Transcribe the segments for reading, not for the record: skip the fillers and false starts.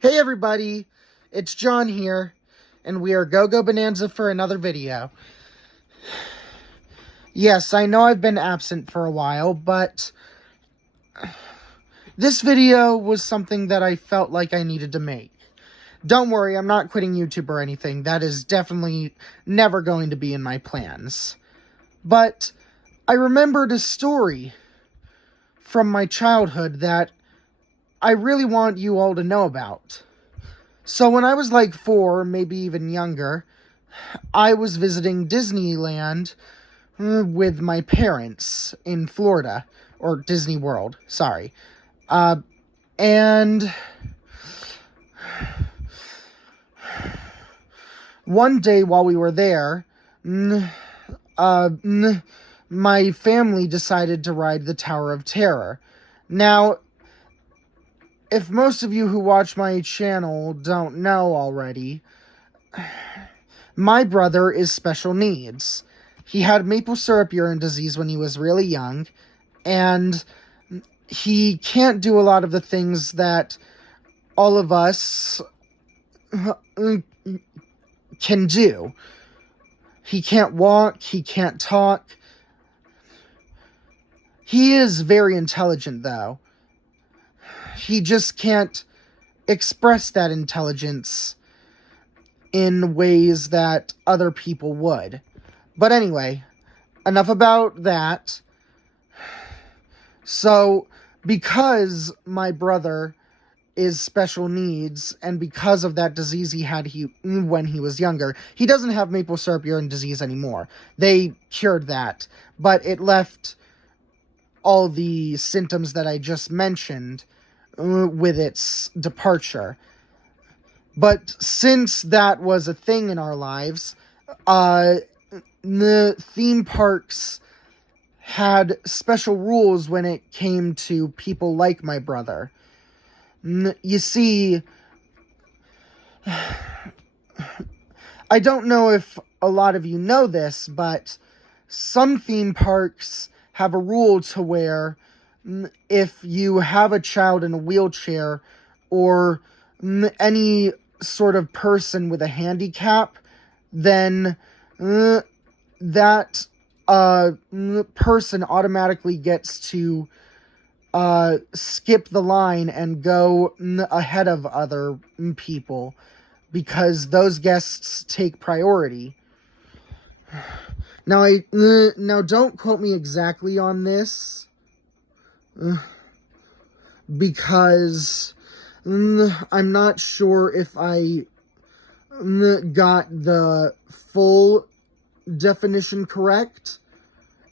Hey everybody, it's John here, and we are Go-Go Bonanza for another video. Yes, I know I've been absent for a while, but this video was something that I felt like I needed to make. Don't worry, I'm not quitting YouTube or anything. That is definitely never going to be in my plans. But I remembered a story from my childhood that I really want you all to know about. So when I was like 4, maybe even younger, I was visiting Disneyland with my parents in Florida, or Disney World, sorry. And one day while we were there, my family decided to ride the Tower of Terror. Now, if most of you who watch my channel don't know already, my brother is special needs. He had maple syrup urine disease when he was really young, and he can't do a lot of the things that all of us can do. He can't walk, he can't talk. He is very intelligent, though. He just can't express that intelligence in ways that other people would. But anyway, enough about that. So, because my brother is special needs, and because of that disease he had when he was younger, he doesn't have maple syrup urine disease anymore. They cured that, but it left all the symptoms that I just mentioned with its departure. But since that was a thing in our lives, the theme parks had special rules when it came to people like my brother. You see, I don't know if a lot of you know this, but some theme parks have a rule to where if you have a child in a wheelchair or any sort of person with a handicap, then that person automatically gets to skip the line and go ahead of other people because those guests take priority. Now, don't quote me exactly on this, because I'm not sure if I got the full definition correct,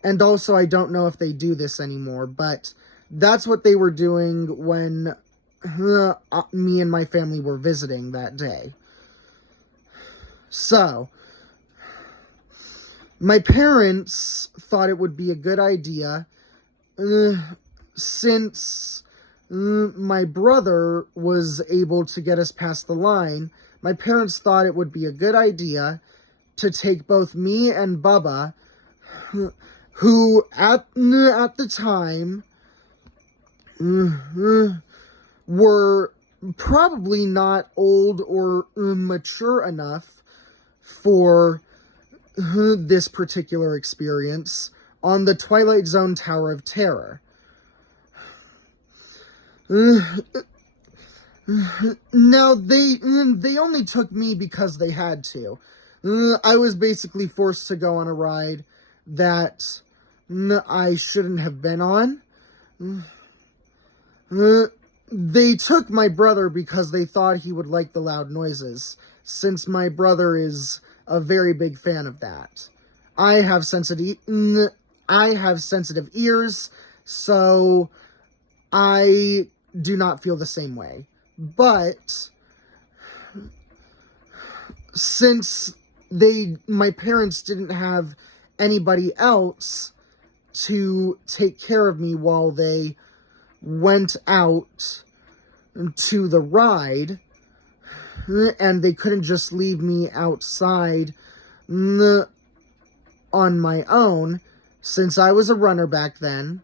and also I don't know if they do this anymore, but that's what they were doing when me and my family were visiting that day. So, my parents thought it would be a good idea, since my brother was able to get us past the line. My parents thought it would be a good idea to take both me and Bubba, who at the time were probably not old or mature enough for this particular experience, on the Twilight Zone Tower of Terror. Now, they only took me because they had to. I was basically forced to go on a ride that I shouldn't have been on. They took my brother because they thought he would like the loud noises, since my brother is a very big fan of that. I have sensitive ears, so I do not feel the same way. But since my parents didn't have anybody else to take care of me while they went out to the ride, and they couldn't just leave me outside on my own, since I was a runner back then.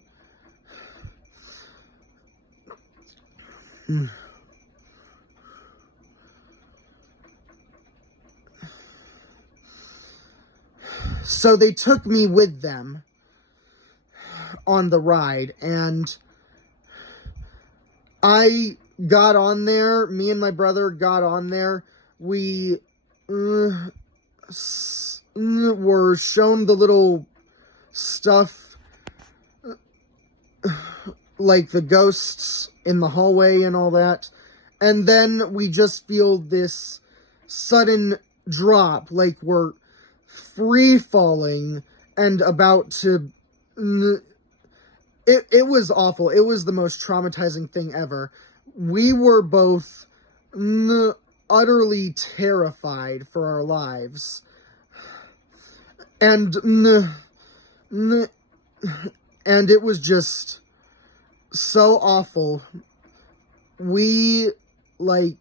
So they took me with them on the ride, and I got on there. Me and my brother got on there. We were shown the little stuff, like the ghosts in the hallway and all that. And then we just feel this sudden drop, like we're free falling and about to... It was awful. It was the most traumatizing thing ever. We were both utterly terrified for our lives. And it was just so awful. We, like...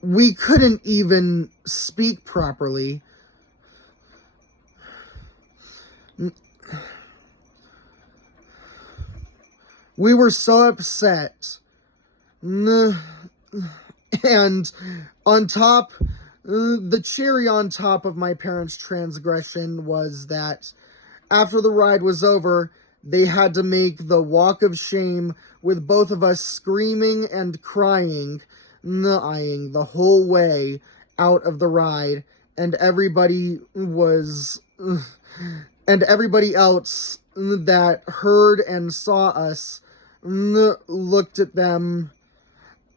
we couldn't even speak properly. We were so upset. And on top, the cherry on top of my parents' transgression was that after the ride was over, they had to make the walk of shame with both of us screaming and crying the whole way out of the ride, and everybody else that heard and saw us looked at them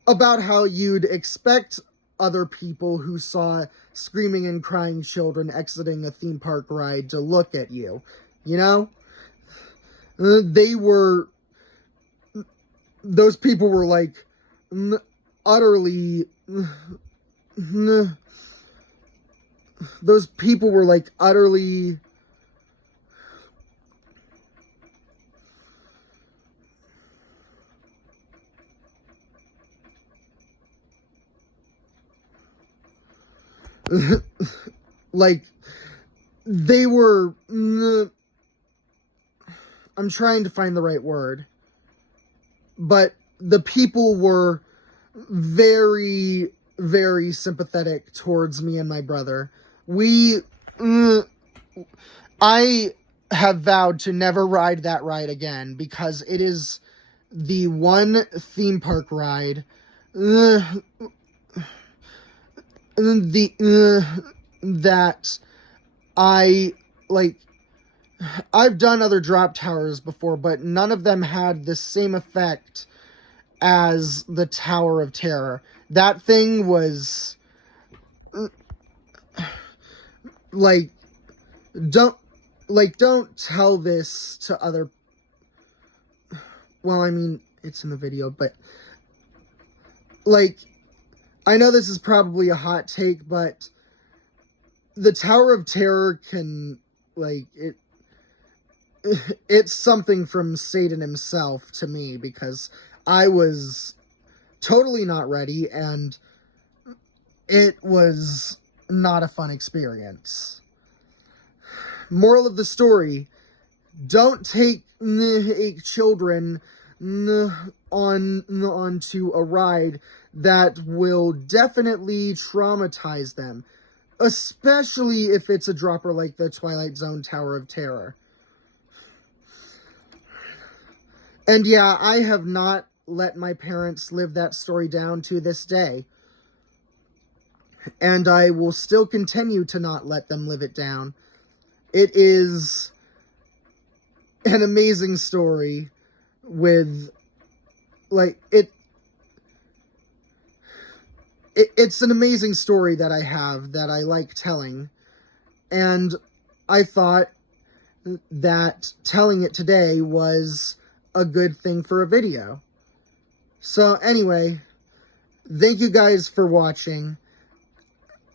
about how you'd expect other people who saw screaming and crying children exiting a theme park ride to look at you, you know? Those people were like utterly, those people were like utterly, like, they were, I'm trying to find the right word, but the people were very, very sympathetic towards me and my brother. I have vowed to never ride that ride again, because it is the one theme park ride that I, like, I've done other drop towers before, but none of them had the same effect as the Tower of Terror. That thing was, don't tell this to other, well, I mean, it's in the video, but, like, I know this is probably a hot take, but the Tower of Terror can, like, it's something from Satan himself to me, because I was totally not ready, and it was not a fun experience. Moral of the story, don't take children onto a ride that will definitely traumatize them, especially if it's a dropper like the Twilight Zone Tower of Terror. And yeah, I have not let my parents live that story down to this day. And I will still continue to not let them live it down. It is an amazing story with, like, it's an amazing story that I have that I like telling. And I thought that telling it today was a good thing for a video. So anyway, thank you guys for watching.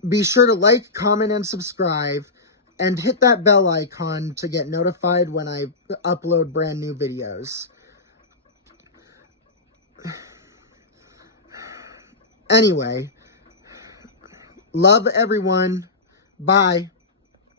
Be sure to like, comment, and subscribe, and hit that bell icon to get notified when I upload brand new videos. Anyway, love everyone. Bye.